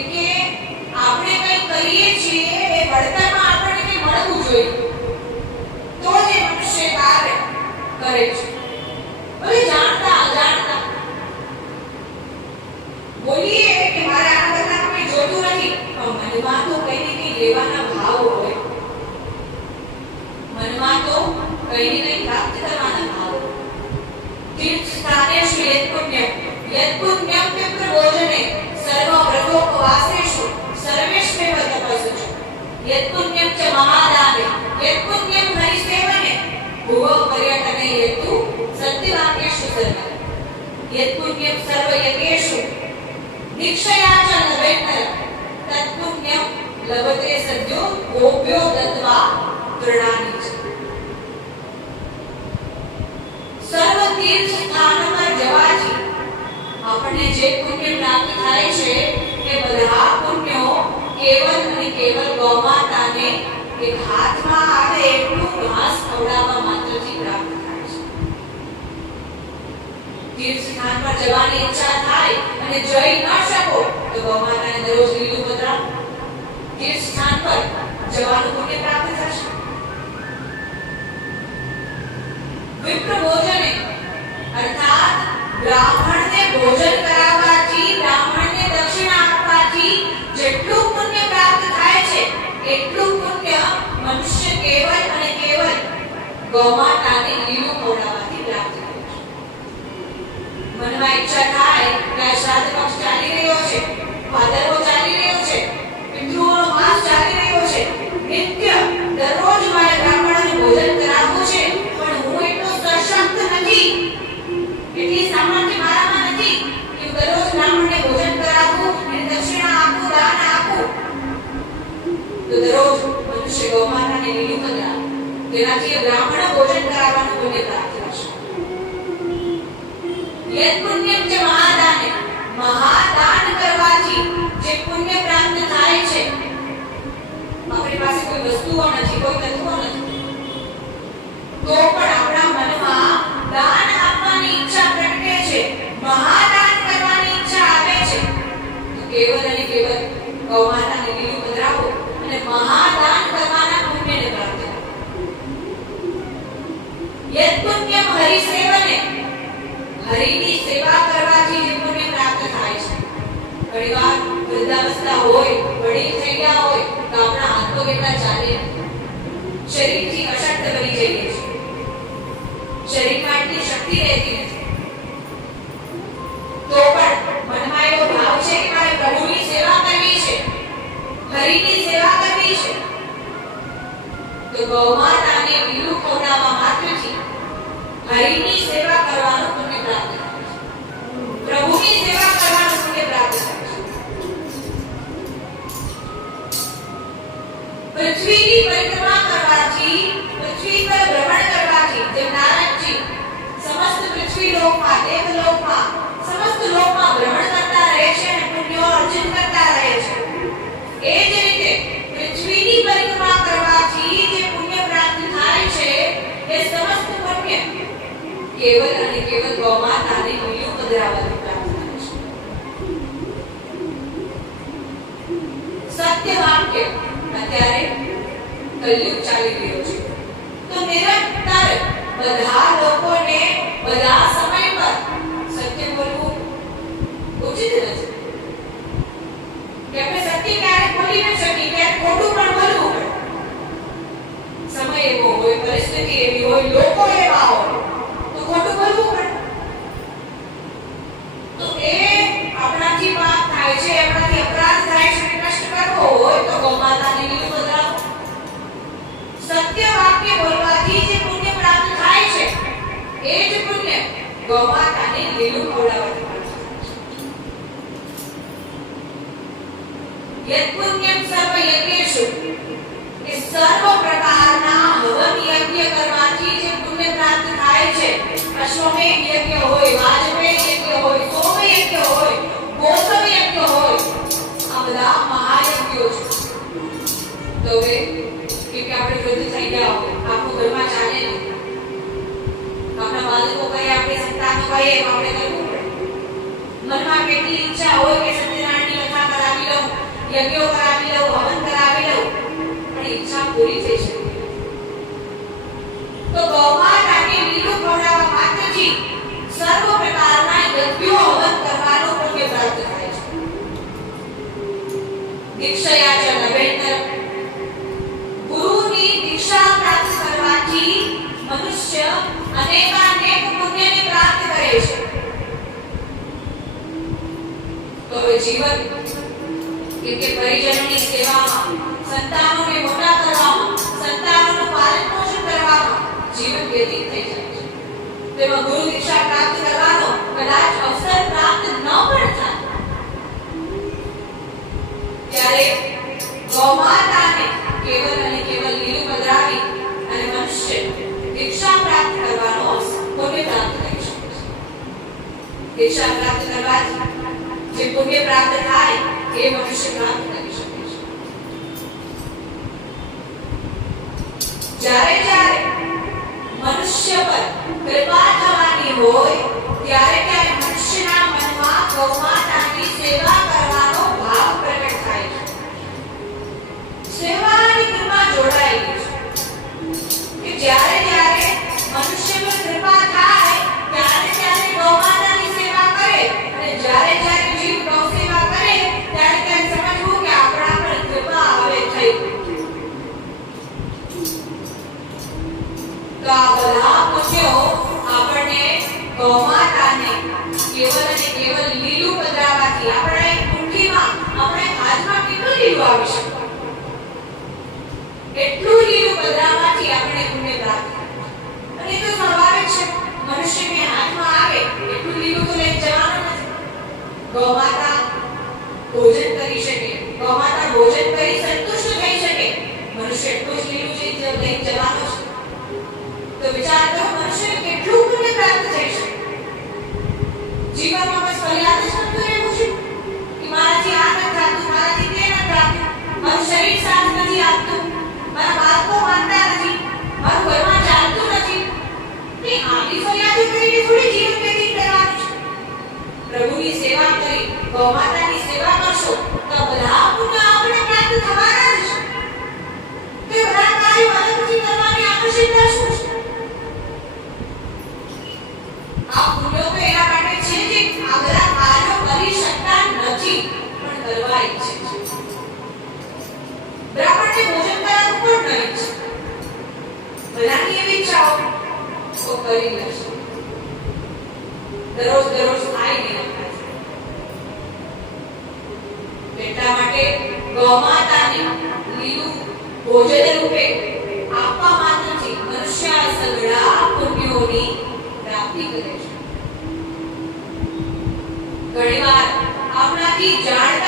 કે આપણે કંઈ કરીએ છીએ એ વળતરમાં આપણને મળવું જોઈએ. તો જ એ કરે છે. ભલે જાણતા અજાણતા. બોલીએ यत् पुण्यं च महादाने यत् पुण्यं हरिसेवने भुवो पर्यटने यत्तु सत्यवाक्येषु सर्वदा यत् पुण्यं सर्वयज्ञेषु दीक्षया च नवेत्तर तत् पुण्यं लभते सद्यो गोप्यो दत्त्वा तृणानि च સર્વ તીર્થ સ્થાનો પર જવાથી આપણને જે પુણ્ય પ્રાપ્ત થાય છે અને જઈ ન શકો તો ગૌમાતાને દરરોજ લીલું પધરાવો તીર્થ સ્થાન પર જવાનું પુણ્ય પ્રાપ્ત થશે વિપ્ર ભોજને અર્થાત બ્રાહ્મણને ભોજન કરાવવાથી બ્રાહ્મણને દક્ષિણા આપવાથી જેટલું પુણ્ય પ્રાપ્ત થાય છે એટલું પુણ્ય મનુષ્ય કેવલ અને કેવલ ગૌમાતાને લીલું ખવડાવવાથી પ્રાપ્ત કરે છે મનમાં ઈચ્છા થાય કે આ શ્રાદ્ધ પક્ષ ચાલી રહ્યો છે ભાદરવો ચાલી રહ્યો છે પિતૃઓનો માસ ચાલી રહ્યો છે નિત્ય દરરોજ મારે બ્રાહ્મણોને ભોજન કરાવવું છે પણ હું એટલો સશક્ત નથી એટલી સામર્થ્ય મારામાં નથી કે હું દરરોજ બ્રાહ્મણને ભોજન કરાવવું અને દક્ષિણા આપું દાન આપું દરરોજ મનુષ્ય ગૌમાતાને લીલું કરાવે તેનાથી બ્રાહ્મણ ભોજન કરાવવાનું પુણ્ય પ્રાપ્ત થશે યત પુણ્યમ ચ મહાદાને મહાદાન કરવાથી જે પુણ્ય પ્રાપ્ત થાય છે આપણી પાસે કોઈ વસ્તુઓ નથી કોઈ તત્વો નથી તો પણ આપણા મનમાં દાન આપવાની ઈચ્છા પ્રગટે છે મહાદાન કરવાની ઈચ્છા આવે છે તો અને કેવલ ગૌમાતાને લીલું પધરાવો અને મહાદાન કરવાના પુણ્યને પ્રાપ્ત કરો યત પુણ્યમ હરિસેવને હરિની સેવા કરવાથી જે પુણ્ય પ્રાપ્ત થાય છે ઘણીવાર વૃદ્ધાવસ્થા હોય વડીલ થઈ ગયા હોય તો આપણા હાથ તો કેટલા ચાલે શરીરથી અશક્ત બની જઈએ છીએ શરીરમાં એટલી શક્તિ રહેતી નથી. તો પણ મનમાં એવો ભાવ છે કે મારે પ્રભુની સેવા કરવી છે. હરિની સેવા કરવી છે. તો ગૌમાતાને વિરૂપ હોનામાં માત્રથી હરિની સેવા કરવાનું પુણ્ય પ્રાપ્ત થાય છે પ્રભુની સેવા કરવાનું પુણ્ય પ્રાપ્ત થાય છે પૃથ્વીની પરિક્રમા કરવાથી પૃથ્વી પર ભ્રમણ કરવાથી જેમ નારદજી સમસ્ત પૃથ્વી લોકમાં દેવલોકમાં સમસ્ત લોકમાં ભ્રમણ કરતા રહે છે અને પુણ્યો અર્જન કરતા રહે છે એ જ રીતે પૃથ્વીની પરિક્રમા કરવાથી જે પુણ્ય પ્રાપ્ત થાય છે એ સમસ્ત પુણ્ય કેવલ અને કેવલ ગૌમાતાને મૂલ્યો પધરાવવાની પ્રાર્થના છે. સત્ય વાક્ય અત્યારે કલયુગ ચાલી રહ્યો છે. તો નિરંતર બધા લોકોને બધા સમય પર સત્ય બોલવું ઉચિત નથી. કે આપણે સત્ય ક્યારેક બોલી ન શકીએ ક્યારેક ખોટું પણ બોલવું પડે. સમય એવો હોય, પરિસ્થિતિ એવી હોય, લોકો એવા હોય તો ખોટું બોલવું પડે તો એ આપણાથી પાપ થાય છે આપણાથી અપરાધ થાય છે એને નષ્ટ કરવો હોય તો ગૌમાતાને લીલું પધરાવો સત્ય વાક્ય બોલવાથી જે પુણ્ય પ્રાપ્ત થાય છે એ જ પુણ્ય ગૌમાતાને લીલું ખવડાવવાથી પુણ્યમ સર્વ યજ્ઞેશુ? એ સર્વ પ્રકારના હવન યજ્ઞ કરવાથી જે પુણ્ય પ્રાપ્ત થાય છે અશ્વમેધ યજ્ઞ હોય વાજપેય યજ્ઞ હોય, સોમે યજ્ઞ હોય ગોસવ યજ્ઞ હોય, આ બધા મહાયજ્ઞો છે. તો હવે કે કે આપણે જોતું થઈ ગયા હોય આપણું ઘરમાં ચાલે આપણા બાળકો કહે મનમાં કેટલી ઈચ્છા હોય કે સત્યનારાયણની કથા કરાવી લઉં, યજ્ઞો કરાવી લઉં, હવન કરાવી લઉં, પણ ઈચ્છા પૂરી થઈ શકે. તો ગૌમાં જીવન કે પરિજનોની સેવામાં, સંતાનોને મોટા કરવામાં, સંતાનોનું પાલન પોષણ કરવામાં જીવન વ્યતીત થઈ જાય છે. તેમાં ગુરુ દીક્ષા પ્રાપ્ત કરવાનો કદાચ અવસર પ્રાપ્ત ન પણ થાય. ત્યારે ગૌમાતાને કેવલ અને કેવલ લીલું પધરાવી અને મનુષ્ય દીક્ષા પ્રાપ્ત કરવાનો અવસર પોતે પ્રાપ્ત કરી શકે છે. દીક્ષા પ્રાપ્ત કરવાથી જે પુણ્ય પ્રાપ્ત થાય એ મનુષ્ય પ્રાપ્ત કરી શકે છે જ્યારે જ્યારે મનુષ્ય પર કૃપા થવાની હોય ત્યારે ત્યારે લીલું પધરાવાથી આપણા એક આપણે હાથમાં કેટલું લીલું આવી શકે એટલું લીલું પધરાવાથી આપણે પુણ્ય તો સ્વાભાવિક છે. મનુષ્યને હાથમાં આવે, એટલું લીલું તો લઈ જવાનું નથી. ભોજન કરી શકે. ગૌમાતા ભોજન કરી શકે. મનુષ્ય એટલું જ લીલું જ- લઈ જવાનો છે. તો વિચાર કરો, મનુષ્યને કેટલું પુણ્ય પ્રાપ્ત થઈ શકે? જીવનમાં બસ ફરિયાદ જ મારાથી આ નથી થતું, મારાથી તે નથી થતું. મારું શરીર સાથ નથી આપતું મારા બાળકો માનતા નથી. મારું ઘરમાં ચાલતું નથી. નહીં આવી ફરિયાદો કરીને થોડી સેવા કરી, ગૌમાતાની સેવા કરશો. ઈચ્છા તો કરી દરરોજ દરરોજ ખાઈ નહીં બેટા માટે ગૌમાતાને લીલું ભોજન રૂપે આપવા માતાજી મનુષ્ય આ પુણ્યોની પ્રાપ્તિ કરે છે. ઘણીવાર આપણાથી જાણતા